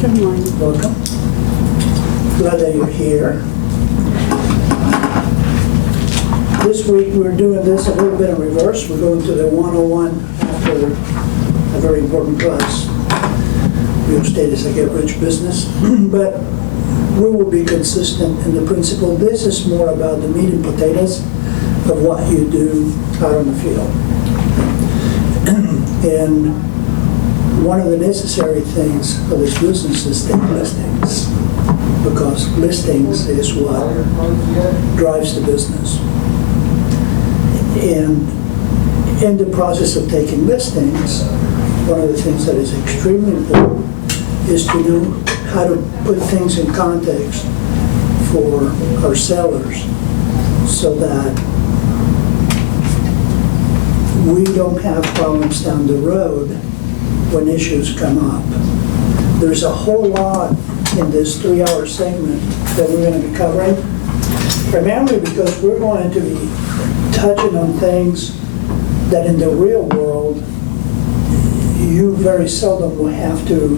Good morning. Welcome. Glad that you're here. This week we're doing this a little bit in reverse. We're going to the 101 after a very important class. Real estate is a get-rich business. But we will be consistent in the principle. This is more about the meat and potatoes of what you do out on the field. And one of the necessary things of this business is take listings, because listings is what drives the business. And in the process of taking listings, one of the things that is extremely important is to know how to put things in context for our sellers so that we don't have problems down the road when issues come up. There's a whole lot in this 3-hour segment that we're going to be covering, primarily because we're going to be touching on things that in the real world you very seldom will have to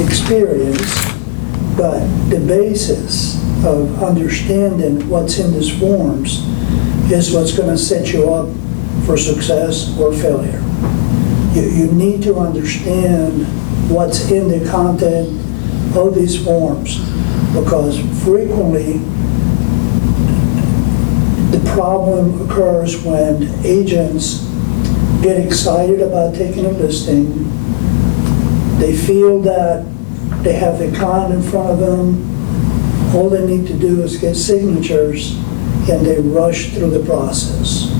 experience, but the basis of understanding what's in these forms is what's going to set you up for success or failure. You need to understand what's in the content of these forms, because frequently the problem occurs when agents get excited about taking a listing. They feel that they have the client in front of them. All they need to do is get signatures, and they rush through the process.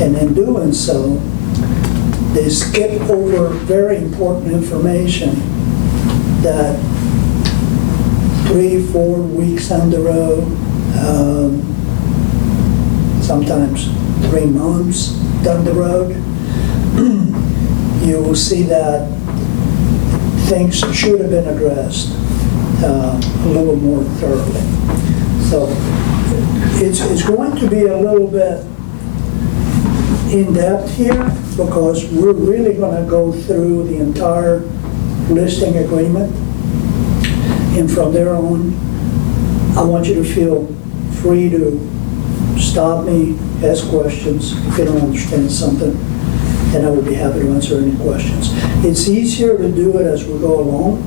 And in doing so, they skip over very important information that 3-4 weeks down the road, sometimes 3 months down the road, you will see that things should have been addressed a little more thoroughly. So it's going to be a little bit in-depth here, because we're really going to go through the entire listing agreement. And from there on, I want you to feel free to stop me, ask questions if you don't understand something, and I will be happy to answer any questions. It's easier to do it as we go along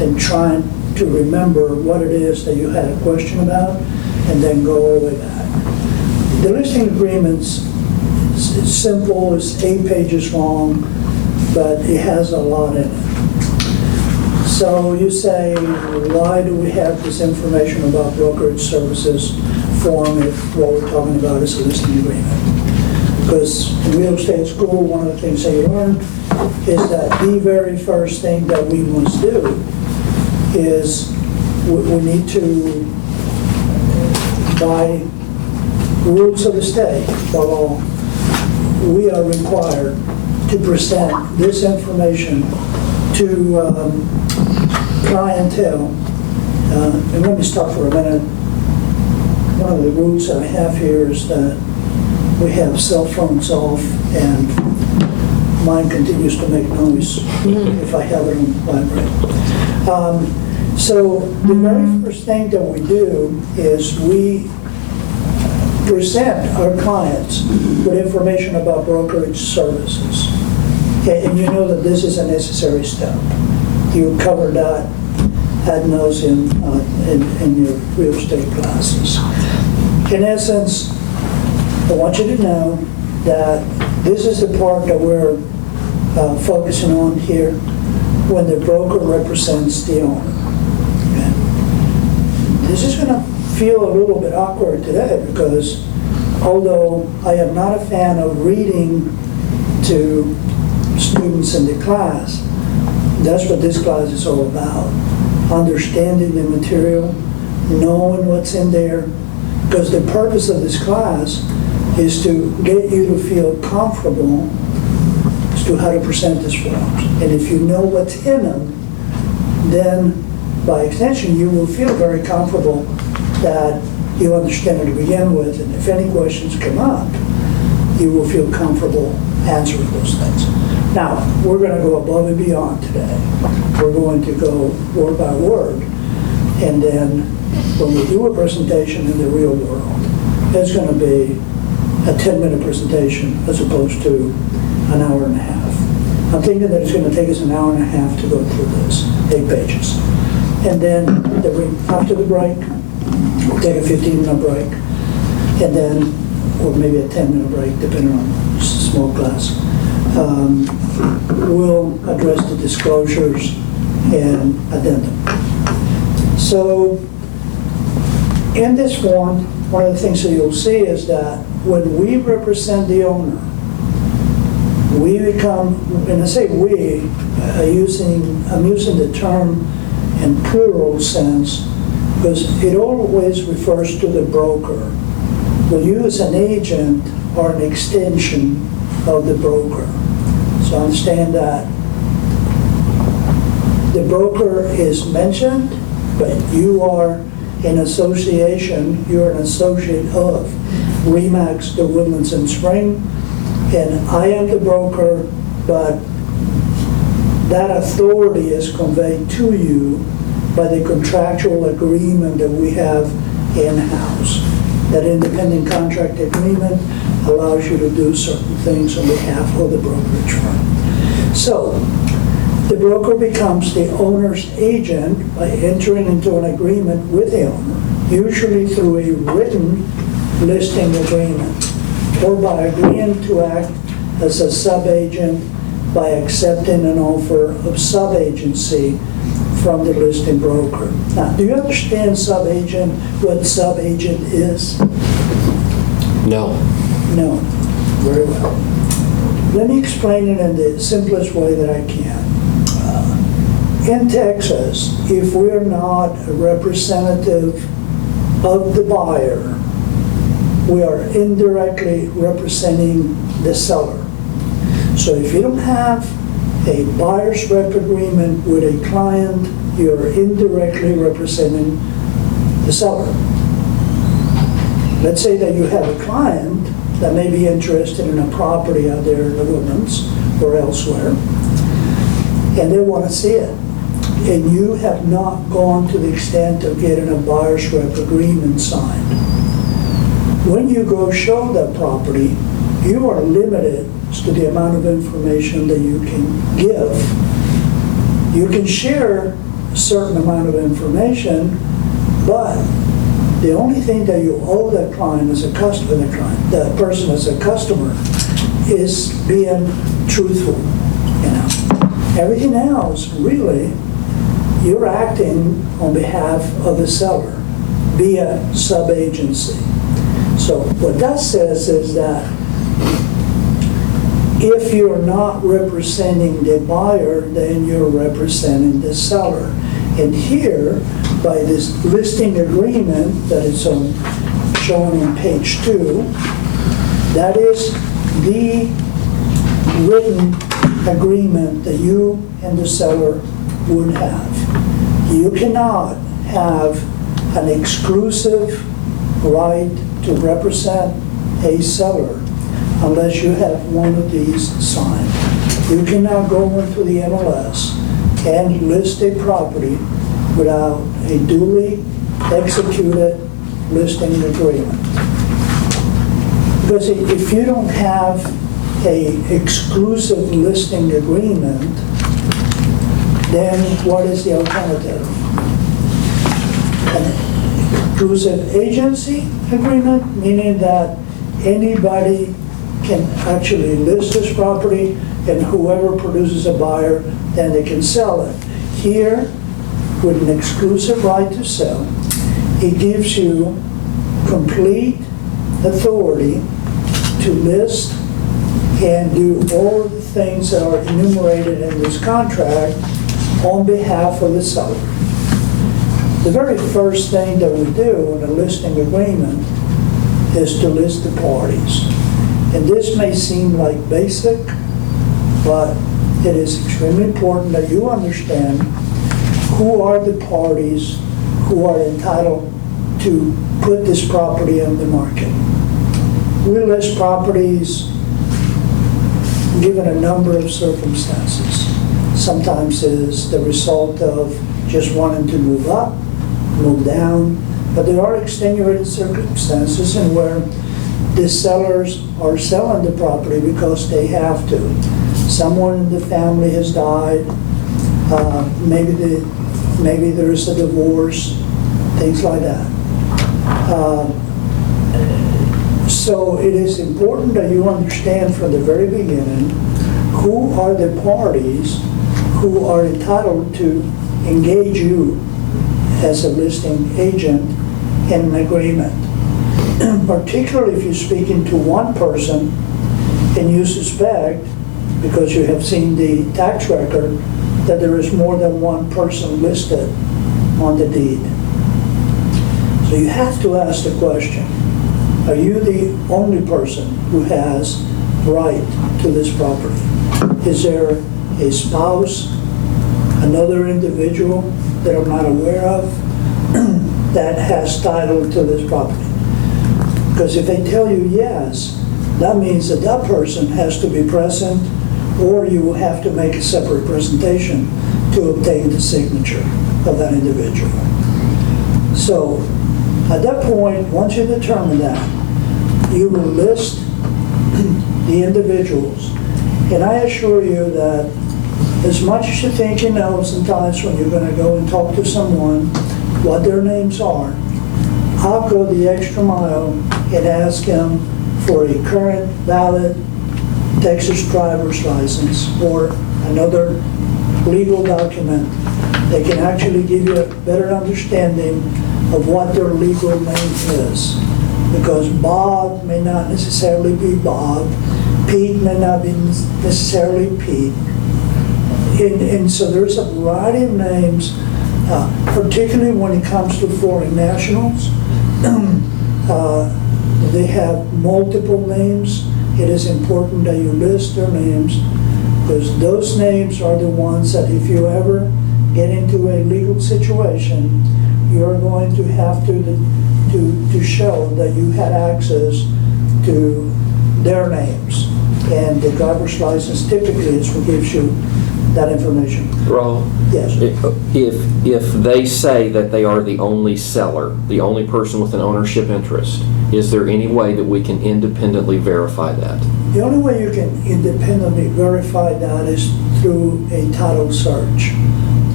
than trying to remember what it is that you had a question about and then go all the way back. The listing agreements, it's simple, it's 8 pages long, but it has a lot in it. So you say, why do we have this information about brokerage services form if what we're talking about is a listing agreement? Because in real estate school, one of the things that you learn is that the very first thing that we must do is we need to, by rules of the state, by law, we are required to present this information to clientele. And let me stop for a minute. One of the rules that I have here is that we have cell phones off, and mine continues to make noise if I have it on vibrate. So the very first thing that we do is we present our clients with information about brokerage services. Okay, and you know that this is a necessary step. You cover that ad nauseum in your real estate classes. In essence, I want you to know that this is the part that we're focusing on here when the broker represents the owner. Okay. This is going to feel a little bit awkward today, because although I am not a fan of reading to students in the class, that's what this class is all about. Understanding the material, knowing what's in there, because the purpose of this class is to get you to feel comfortable as to how to present these forms. And if you know what's in them, then by extension you will feel very comfortable that you understand it to begin with, and if any questions come up, you will feel comfortable answering those things. Now, we're going to go above and beyond today. We're going to go word by word, and then when we do a presentation in the real world, it's going to be a 10-minute presentation as opposed to an hour and a half. I'm thinking that it's going to take us an hour and a half to go through this, 8 pages. And then after the break, we'll take a 15-minute break, and then, or maybe a 10-minute break, depending on small class. We'll address the disclosures and addendum. So in this form, one of the things that you'll see is that when we represent the owner, we become, and I say we, I'm using the term in plural sense because it always refers to the broker. We use an agent or an extension of the broker. So understand that the broker is mentioned, but you are an association, you're an associate of RE/MAX, the Woodlands and Spring, and I am the broker, but that authority is conveyed to you by the contractual agreement that we have in-house. That independent contract agreement allows you to do certain things on behalf of the brokerage firm. So, the broker becomes the owner's agent by entering into an agreement with the owner, usually through a written listing agreement, or by agreeing to act as a sub-agent by accepting an offer of sub-agency from the listing broker. Now, do you understand sub-agent, what sub-agent is? No. No. Very well. Let me explain it in the simplest way that I can. In Texas, if we're not a representative of the buyer, we are indirectly representing the seller. So if you don't have a buyer's rep agreement with a client, you're indirectly representing the seller. Let's say that you have a client that may be interested in a property out there in the Woodlands or elsewhere, and they want to see it. And you have not gone to the extent of getting a buyer's rep agreement signed. When you go show that property, you are limited to the amount of information that you can give. You can share a certain amount of information, but the only thing that you owe that client as a customer, the person as a customer, is being truthful. You know, everything else, really, you're acting on behalf of the seller via sub-agency. So what that says is that if you're not representing the buyer, then you're representing the seller. And here, by this listing agreement that is shown on page 2, that is the written agreement that you and the seller would have. You cannot have an exclusive right to represent a seller unless you have one of these signed. You cannot go into the MLS and list a property without a duly executed listing agreement. Because if you don't have an exclusive listing agreement, then what is the alternative? An exclusive agency agreement, meaning that anybody can actually list this property, and whoever produces a buyer, then they can sell it. Here, with an exclusive right to sell, it gives you complete authority to list and do all the things that are enumerated in this contract on behalf of the seller. The very first thing that we do in a listing agreement is to list the parties. And this may seem like basic, but it is extremely important that you understand who are the parties who are entitled to put this property on the market. We list properties given a number of circumstances. Sometimes it's the result of just wanting to move up, move down, but there are extenuating circumstances in where the sellers are selling the property because they have to. Someone in the family has died, maybe there is a divorce, things like that. So it is important that you understand from the very beginning who are the parties who are entitled to engage you as a listing agent in an agreement. Particularly if you're speaking to one person and you suspect, because you have seen the tax record, that there is more than one person listed on the deed. So you have to ask the question, are you the only person who has right to this property? Is there a spouse, another individual that I'm not aware of that has title to this property? Because if they tell you yes, that means that that person has to be present, or you will have to make a separate presentation to obtain the signature of that individual. So at that point, once you determine that, you will list the individuals. And I assure you that as much as you think you know sometimes when you're going to go and talk to someone what their names are, I'll go the extra mile and ask them for a current valid Texas driver's license or another legal document that can actually give you a better understanding of what their legal name is. Because Bob may not necessarily be Bob, Pete may not be necessarily Pete. And so there's a variety of names, particularly when it comes to foreign nationals. They have multiple names. It is important that you list their names, because those names are the ones that if you ever get into a legal situation, you're going to have to show that you had access to their names. And the driver's license typically is what gives you that information. Raul? Yes. If they say that they are the only seller, the only person with an ownership interest, is there any way that we can independently verify that? The only way you can independently verify that is through a title search.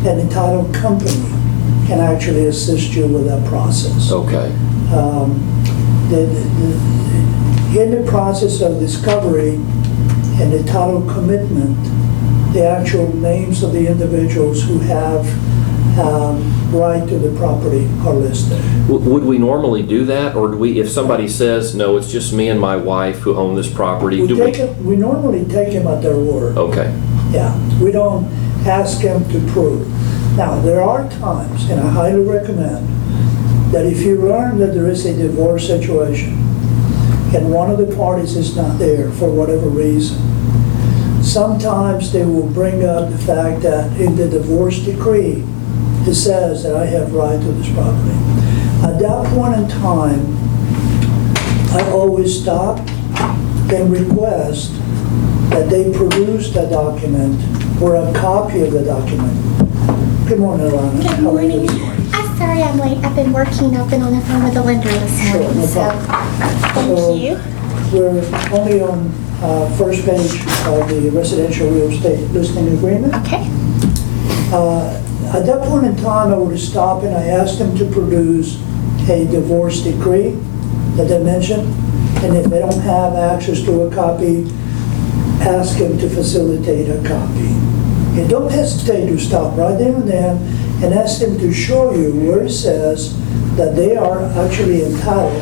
And a title company can actually assist you with that process. Okay. In the process of discovery and the title commitment, the actual names of the individuals who have right to the property are listed. Would we normally do that, or do we, if somebody says, no, it's just me and my wife who own this property, We normally take them at their word. Okay. Yeah, we don't ask them to prove. Now, there are times, and I highly recommend, that if you learn that there is a divorce situation and one of the parties is not there for whatever reason, sometimes they will bring up the fact that in the divorce decree, it says that I have right to this property. At that point in time, I always stop and request that they produce the document or a copy of the document. Good morning, Alana. Good morning. I'm sorry I'm late. I've been working. I've been on the phone with the lender this morning. no So, problem. thank you. We're only on first page of the residential real estate listing agreement. Okay. At that point in time, I would stop and I asked them to produce a divorce decree that they mentioned. And if they don't have access to a copy, ask them to facilitate a copy. And don't hesitate to stop right there and then and ask them to show you where it says that they are actually entitled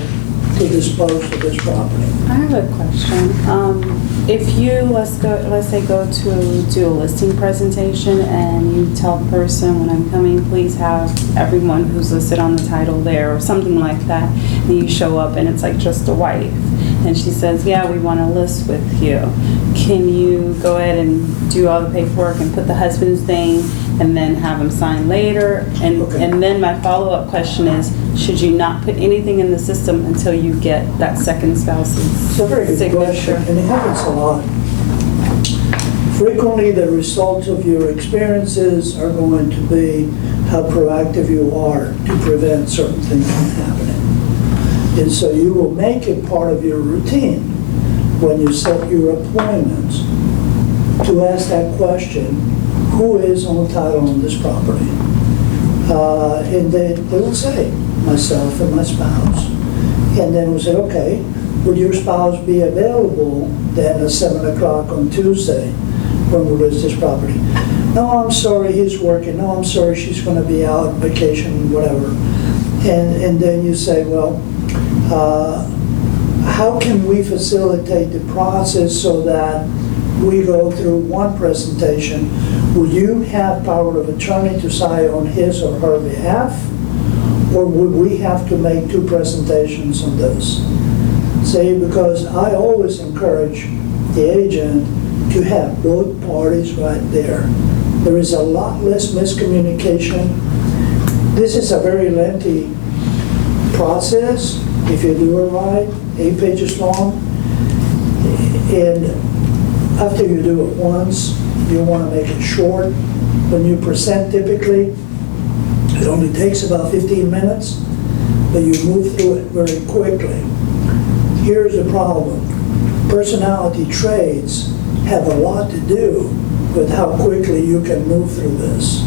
to dispose of this property. I have a question. If you, let's say go to do a listing presentation and you tell the person when I'm coming, please have everyone who's listed on the title there or something like that, and you show up and it's like just the wife. And she says, yeah, we want to list with you. Can you go ahead and do all the paperwork and put the husband's name and then have him sign later? And Okay. and then my follow-up question is, should you not put anything in the system until you get that second spouse's It's a very good question, signature? and it happens a lot. Frequently, the results of your experiences are going to be how proactive you are to prevent certain things from happening. And so you will make it part of your routine when you set your appointments to ask that question, who is on title on this property? And they will say, myself and my spouse. And then we'll say, okay, would your spouse be available then at 7 o'clock on Tuesday when we list this property? No, I'm sorry, he's working. No, I'm sorry, she's going to be out on vacation, whatever. And then you say, well, how can we facilitate the process so that we go through one presentation? Would you have power of attorney to sign on his or her behalf? Or would we have to make 2 presentations on this? See, because I always encourage the agent to have both parties right there. There is a lot less miscommunication. This is a very lengthy process, if you do it right, 8 pages long. And after you do it once, you want to make it short. When you present typically, it only takes about 15 minutes, but you move through it very quickly. Here's the problem. Personality traits have a lot to do with how quickly you can move through this.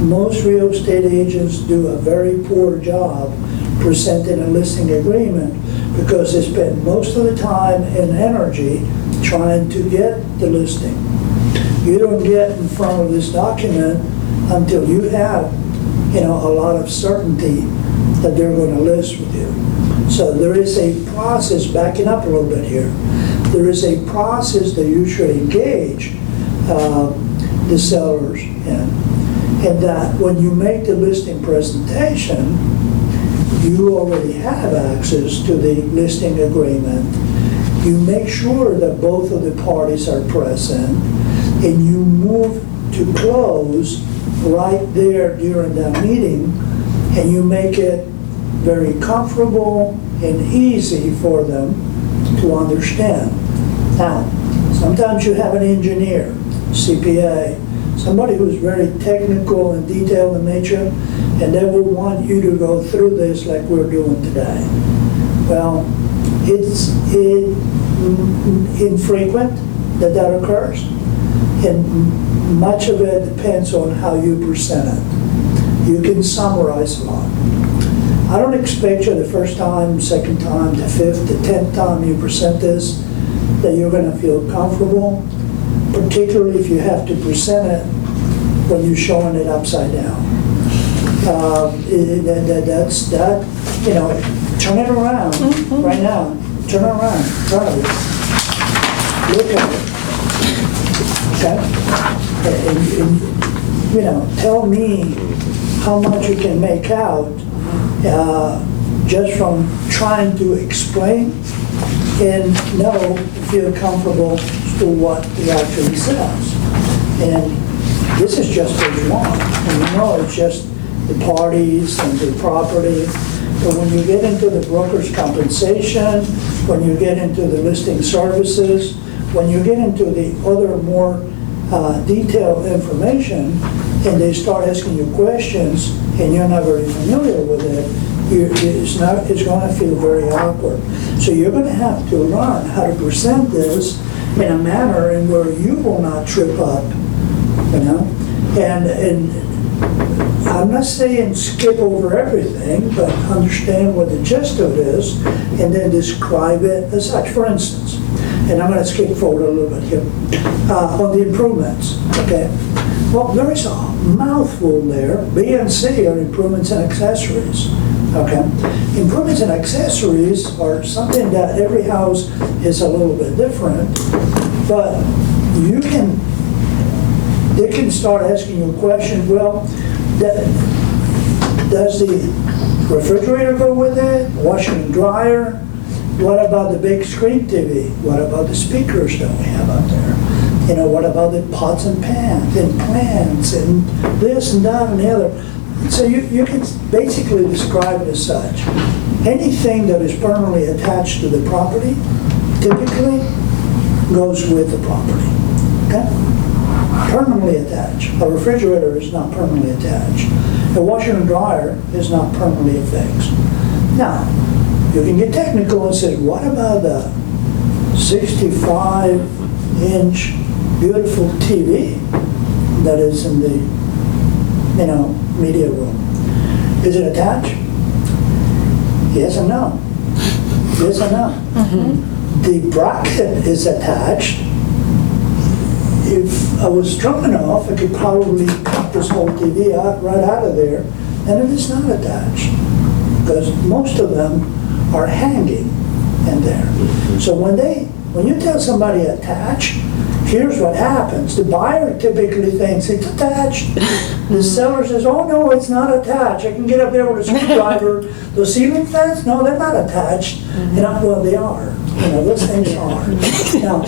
Most real estate agents do a very poor job presenting a listing agreement because they spend most of the time and energy trying to get the listing. You don't get in front of this document until you have, a lot of certainty that they're going to list with you. So there is a process, backing up a little bit here, there is a process that you should engage the sellers in. And that when you make the listing presentation, you already have access to the listing agreement. You make sure that both of the parties are present, and you move to close right there during that meeting, and you make it very comfortable and easy for them to understand. Now, sometimes you have an engineer, CPA, somebody who's very technical and detailed in nature, and they will want you to go through this like we're doing today. Well, it's infrequent that occurs, and much of it depends on how you present it. You can summarize a lot. I don't expect you the first time, second time, the fifth, the 10th time you present this that you're going to feel comfortable, particularly if you have to present it when you're showing it upside down. Turn it around right now. Turn it around, try it. Look at it. Okay? And tell me how much you can make out just from trying to explain and feel comfortable to what it actually says. And this is just page 1. And it's just the parties and the property. But when you get into the broker's compensation, when you get into the listing services, when you get into the other more detailed information, and they start asking you questions, and you're not very familiar with it, it's going to feel very awkward. So you're going to have to learn how to present this in a manner in where you will not trip up, And I'm not saying skip over everything, but understand what the gist of it is, and then describe it as such. For instance, and I'm going to skip forward a little bit here, on the improvements, okay? Well, there is a mouthful there. B and C are improvements and accessories, okay? Improvements and accessories are something that every house is a little bit different, but they can start asking you a question, well, does the refrigerator go with it? Washer and dryer? What about the big screen TV? What about the speakers that we have out there? What about the pots and pans and plants and this and that and the other? So you can basically describe it as such. Anything that is permanently attached to the property typically goes with the property. okay? Permanently attached. A refrigerator is not permanently attached. A washer and dryer is not permanently affixed. Now, you can get technical and say, what about a 65-inch beautiful TV that is in the, media room? Is it attached? Yes and no. Yes and no. The bracket is attached. If I was strong enough, I could probably cut this whole TV right out of there, and it is not attached, because most of them are hanging in there. So when you tell somebody attached, here's what happens. The buyer typically thinks it's attached. The seller says, oh no, it's not attached. I can get up there with a screwdriver. The ceiling fans, no, they're not attached. Well, they are. Those things are. Now,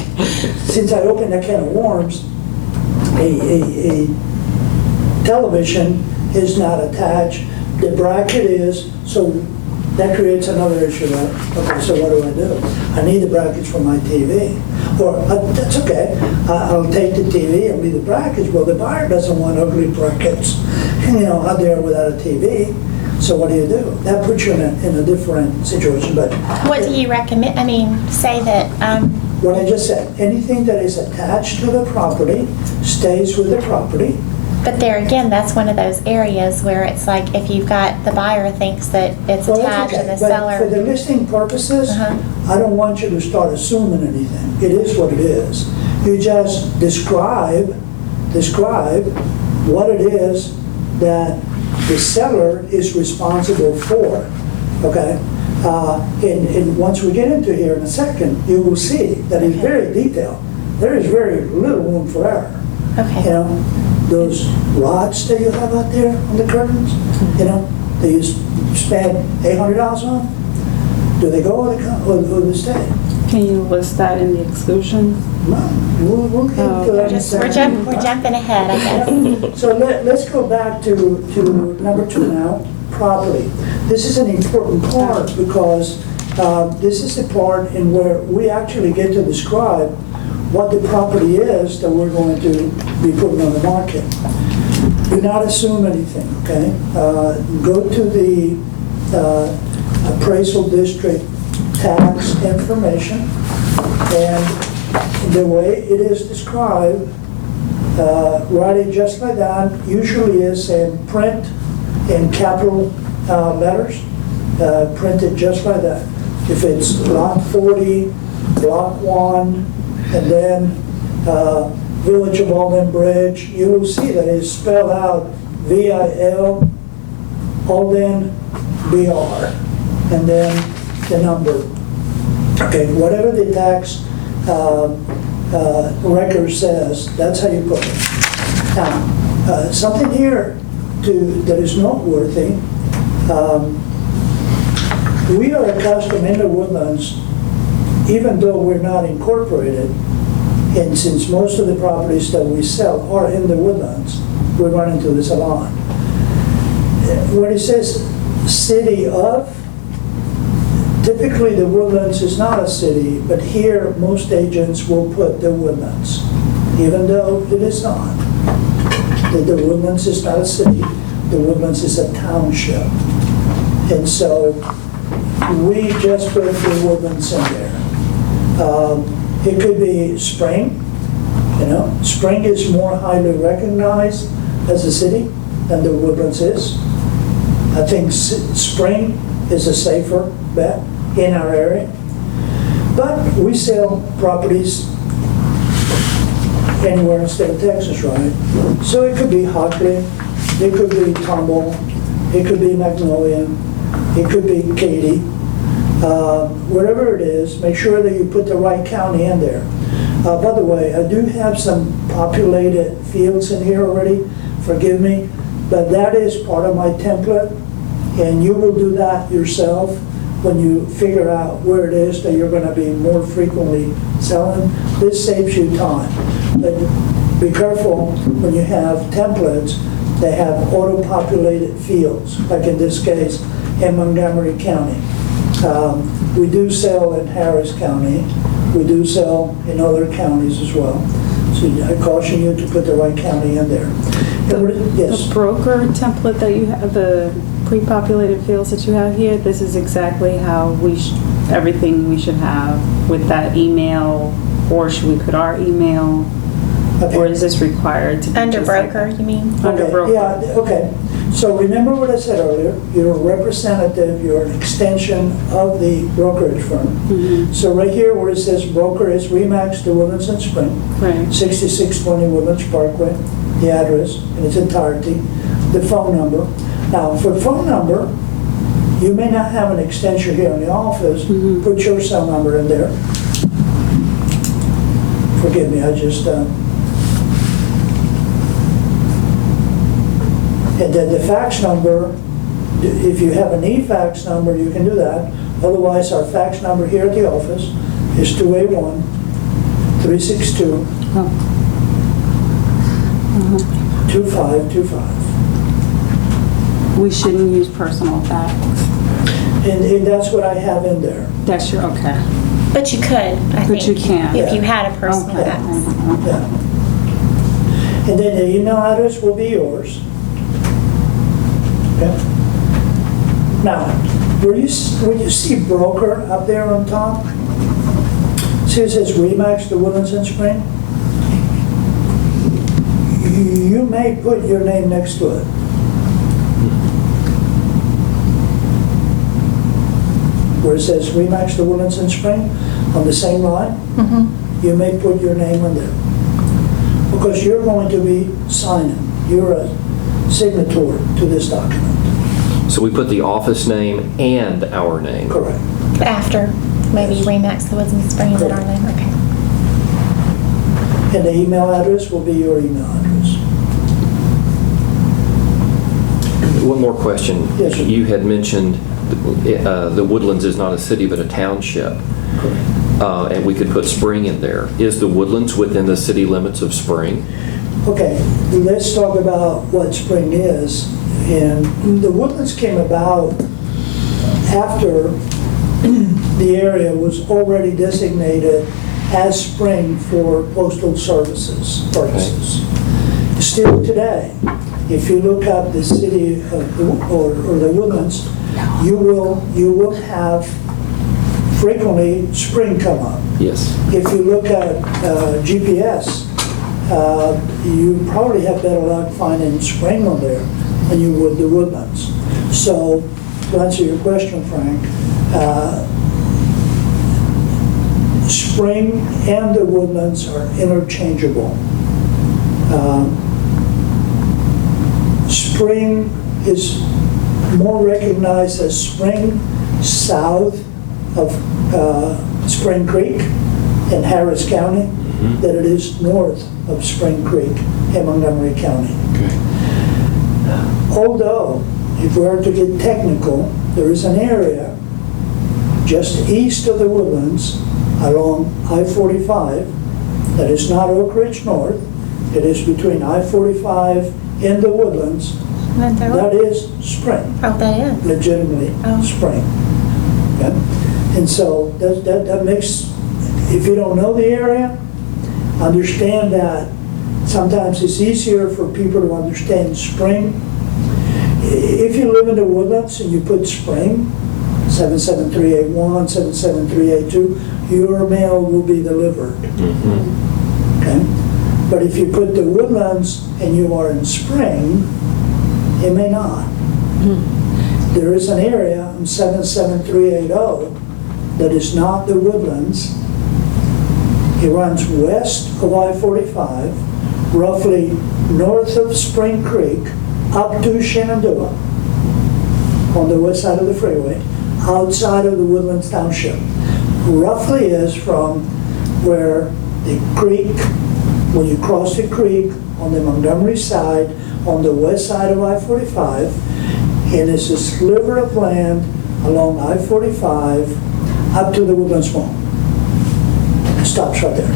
since I opened a can of worms, a television is not attached. The bracket is, so that creates another issue, right? Okay, so what do? I need the brackets for my TV. Or, that's okay, I'll take the TV and leave the brackets. Well, the buyer doesn't want ugly brackets, out there without a TV. So what do? That puts you in a different situation. But What do you recommend? Say that, what I just said, anything that is attached to the property stays with the property. but there again, that's one of those areas where it's like if you've got, the buyer thinks that it's Well, attached that's okay. and the But for the seller. listing purposes, I don't want you to start assuming anything. It is what it is. You just describe what it is that the seller is responsible for, okay? And once we get into here in a second, you will see that it's very detailed. There is very little room for error. Okay. Those rods that you have out there on the curtains, that you spend $800 on, do they go or they stay? Can you list that in the exclusions? No, we'll get to that in a second. We're jumping ahead, I guess. So let's go back to number 2 now, property. This is an important part because this is the part in where we actually get to describe what the property is that we're going to be putting on the market. Do not assume anything, okay? Go to the appraisal district tax information, and the way it is described, write it just like that, usually is in print in capital letters, print it just like that. If it's lot 40, block 1, and then Village of Alden Bridge, you will see that it's spelled out VIL, Alden, BR, and then the number. Okay, whatever the tax record says, that's how you put it. Now, something here that is noteworthy, we are accustomed in the Woodlands, even though we're not incorporated, and since most of the properties that we sell are in the Woodlands, we run into this a lot. When it says city of, typically the Woodlands is not a city, but here most agents will put the Woodlands, even though it is not. The Woodlands is not a city, the Woodlands is a township. And so we just put the Woodlands in there. It could be Spring, Spring is more highly recognized as a city than the Woodlands is. I think Spring is a safer bet in our area. But we sell properties anywhere in the state of Texas, right? So it could be Hockley, it could be Tomball, it could be Magnolia, it could be Katy. Wherever it is, make sure that you put the right county in there. By the way, I do have some populated fields in here already, forgive me, but that is part of my template, and you will do that yourself when you figure out where it is that you're going to be more frequently selling. This saves you time. But be careful when you have templates, they have auto-populated fields, like in this case, in Montgomery County. We do sell in Harris County. We do sell in other counties as well. So I caution you to put the right county in there. Yes. The broker template that you have, the pre-populated fields that you have here, this is exactly how everything we should have with that email, or should we put our email? Okay. Or is this required to be Under just like broker, that? you mean? Under Okay, broker. yeah, okay. So remember what I said earlier, you're a representative, you're an extension of the brokerage firm. Mhm. So right here where it says broker is Remax to Woodlands and Spring, Right. 6620 Woodlands Parkway, the address in its entirety, the phone number. Now, for phone number, you may not have an extension here in the office, Mhm. put your cell number in there. Forgive me, I just, and then the fax number, if you have an e-fax number, you can do that. Otherwise, our fax number here at the office is 281-362-2525. Oh. We shouldn't use personal fax. And that's what I have in there. That's your, okay. But you could, I think. But you can. If you had a personal Okay. fax. Yeah. And then the email address will be yours. Okay. Now, when you see broker up there on top, see it says Remax to Woodlands and Spring? You may put your name next to it. Where it says Remax to Woodlands and Spring, on the same line, you may put your name in there. Because you're going to be signing, you're a signator to this document. So we put the office name and our name. Correct. After, maybe Remax, the Woods and Springs and our name, okay. And the email address will be your email address. One more question. Yes, sir. You had mentioned the Woodlands is not a city but a township. And we could put Spring in there. Is the Woodlands within the city limits of Spring? Okay, let's talk about what Spring is. And the Woodlands came about after the area was already designated as Spring for postal services purposes. Still today, if you look up the city of or the Woodlands, you will have frequently Spring come up. Yes. If you look at GPS, you probably have better luck finding Spring on there than you would the Woodlands. So, to answer your question, Frank, Spring and the Woodlands are interchangeable. Spring is more recognized as Spring south of Spring Creek in Harris County than it is north of Spring Creek in Montgomery County. Okay. Although, if we are to get technical, there is an area just east of the Woodlands along I-45 that is not Oak Ridge North. It is between I-45 and the Woodlands. That is Spring, Oh, that is. legitimately Oh. Spring. Okay? And so that makes, if you don't know the area, understand that sometimes it's easier for people to understand Spring. If you live in the Woodlands and you put Spring, 77381, 77382, your mail will be delivered. Okay? But if you put the Woodlands and you are in Spring, it may not. There is an area in 77380 that is not the Woodlands. It runs west of I-45, roughly north of Spring Creek, up to Shenandoah, on the west side of the freeway, outside of the Woodlands Township. Roughly is from where the creek, when you cross the creek on the Montgomery side, on the west side of I-45, and it's a sliver of land along I-45 up to the Woodlands Mall. It stops right there.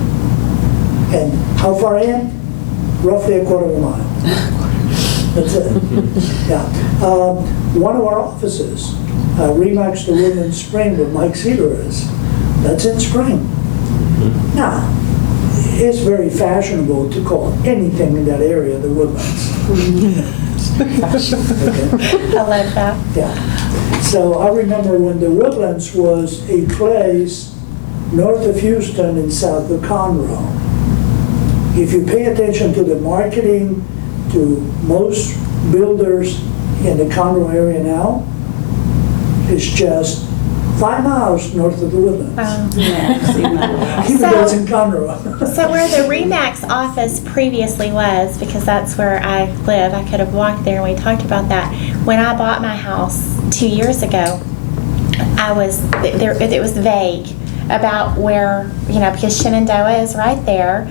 And how far in? Roughly a quarter of a mile. That's it. Yeah. One of our offices, Remax to Woodland Spring, where Mike Cedar is, that's in Spring. Now, it's very fashionable to call anything in that area the woodlands. Okay. I love that. Yeah. So I remember when the woodlands was a place north of Houston and south of Conroe. If you pay attention to the marketing to most builders in the Conroe area now, it's just 5 miles north of the woodlands. Yeah, I've seen that. Even So- though it's in Conroe. So where the Remax office previously was, because that's where I live, I could have walked there and we talked about that. When I bought my house 2 years ago, it was vague about where, because Shenandoah is right there.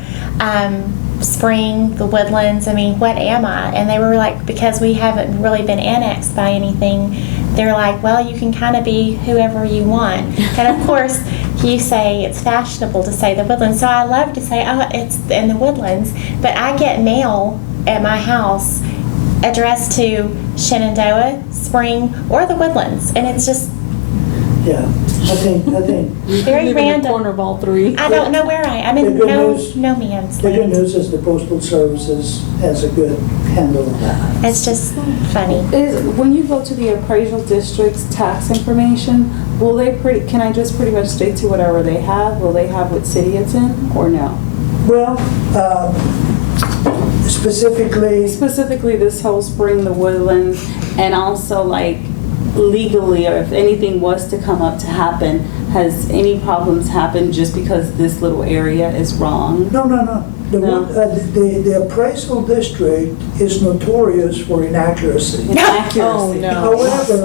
Spring, the woodlands, I mean, what am I? And they were like, because we haven't really been annexed by anything, they're like, well, you can kind of be whoever you want. And of course, you say it's fashionable to say the woodlands. So I love to say, oh, it's in the woodlands. But I get mail at my house addressed to Shenandoah, Spring, or the woodlands. And it's just Yeah, I think very Live in the random. corner of all three. I don't know where I'm in The good news- no man's the good land. news is the Postal Services has a good handle on that. It's just funny. When you go to the appraisal district's tax information, can I just pretty much stick to whatever they have? Will they have what city it's in, or no? Well, specifically, Specifically, this whole Spring, the woodlands, and also like legally, or if anything was to come up to happen, has any problems happened just because this little area is wrong? no. No. The appraisal district is notorious for inaccuracy. Inaccuracy. Oh, no. However,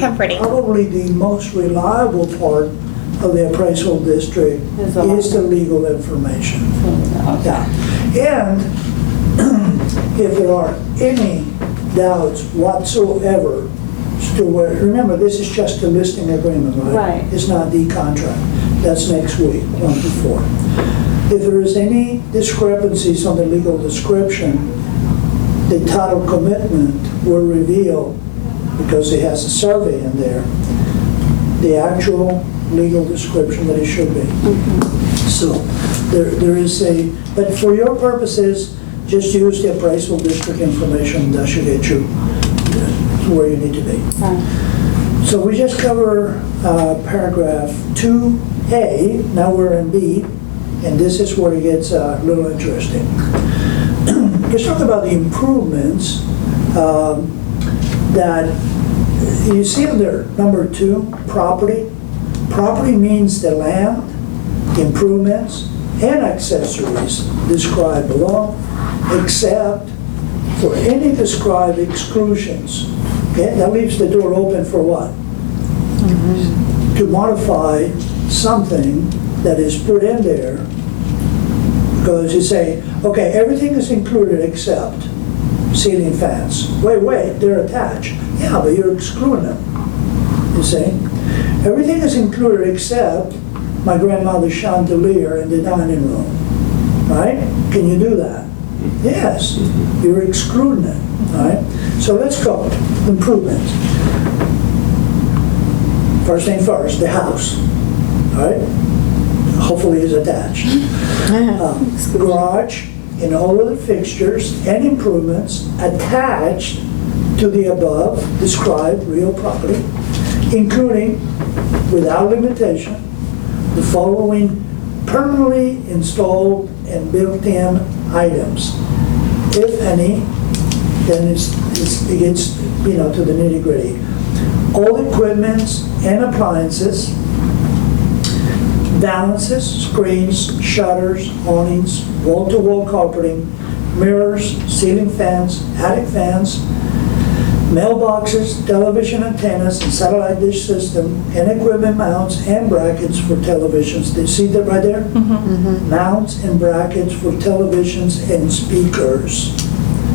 Comforting. probably the most reliable part of the appraisal district Is the is the legal information. Okay. Yeah. And if there are any doubts whatsoever as to where, remember, this is just a listing agreement, right? Right. It's not the contract. That's next week, 1 to 4. If there is any discrepancies on the legal description, the title commitment will reveal, because it has a survey in there, the actual legal description that it should be. So there is but for your purposes, just use the appraisal district information. That should get you to where you need to be. Right. So we just cover paragraph 2A. Now we're in B, and this is where it gets a little interesting. Let's talk about the improvements that you see under number 2, property. Property means the land, improvements, and accessories described below, except for any described exclusions. Okay, that leaves the door open for what? To modify something that is put in there, because you say, okay, everything is included except ceiling fans. Wait, they're attached. Yeah, but you're excluding them, you see? Everything is included except my grandmother's chandelier in the dining room, right? Can you do that? Yes, you're excluding it, all right? So let's go, improvements. First thing first, the house, all right? Hopefully it's attached. Garage and all of the fixtures and improvements attached to the above described real property, including, without limitation, the following permanently installed and built-in items. If any, then it gets to the nitty-gritty. All equipments and appliances, balances, screens, shutters, awnings, wall-to-wall carpeting, mirrors, ceiling fans, attic fans, mailboxes, television antennas, and satellite dish system, and equipment mounts and brackets for televisions. Do you see that right there? Mm-hmm. Mounts and brackets for televisions and speakers.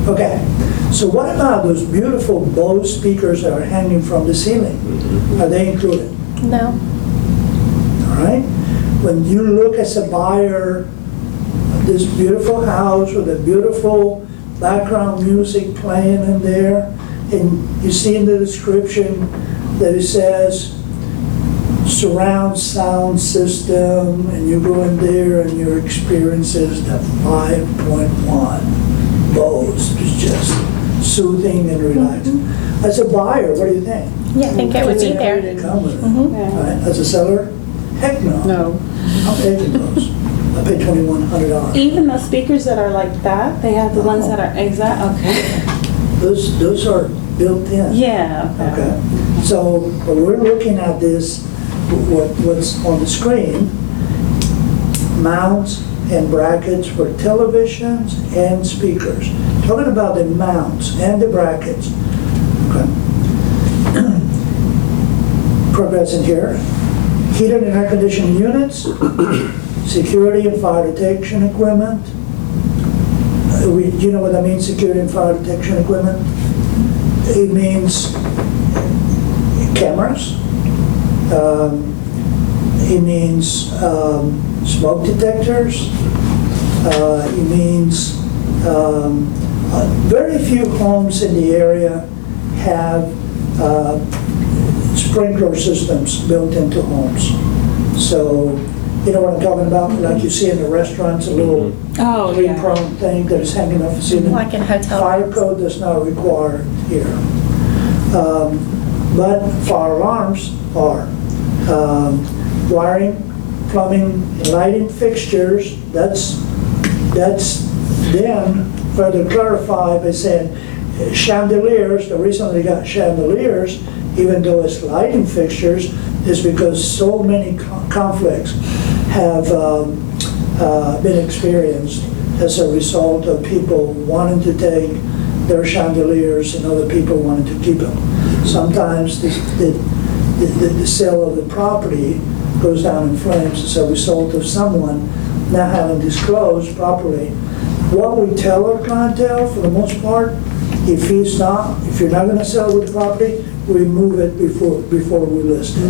Okay, so what about those beautiful Bose speakers that are hanging from the ceiling? Are they included? No. All right? When you look as a buyer of this beautiful house with a beautiful background music playing in there, and you see in the description that it says surround sound system, and you go in there and your experience is the 5.1 Bose. It's just soothing and relaxing. As a buyer, what do you think? Yeah, I think it would be there. Come with it. Yeah. Right? As a seller, heck no. No. I'm taking those. I paid $2,100. Even the speakers that are like that, they have the ones that are exact, okay. Those are built in. Yeah, Okay. So when we're looking at this, what's on the screen, mounts and brackets for televisions and speakers. Talking about the mounts and the brackets. Okay. Progressing here. Heated and air conditioning units, security and fire detection equipment. You know what I mean, security and fire detection equipment? It means cameras. It means smoke detectors. It means very few homes in the area have sprinkler systems built into homes. So, you know what I'm talking about? Like you see in the restaurants, a little Oh, yeah. three-prong thing that is hanging off the ceiling. Like in hotel Fire rooms. code does not require it here. But fire alarms are. Wiring, plumbing, and lighting fixtures, that's then further clarified by saying chandeliers. The reason they got chandeliers, even though it's lighting fixtures, is because so many conflicts have been experienced as a result of people wanting to take their chandeliers and other people wanting to keep them. Sometimes the sale of the property goes down in flames as a result of someone not having disclosed properly. What we tell our clientele, for the most part, if you're not going to sell with the property, we move it before we list it.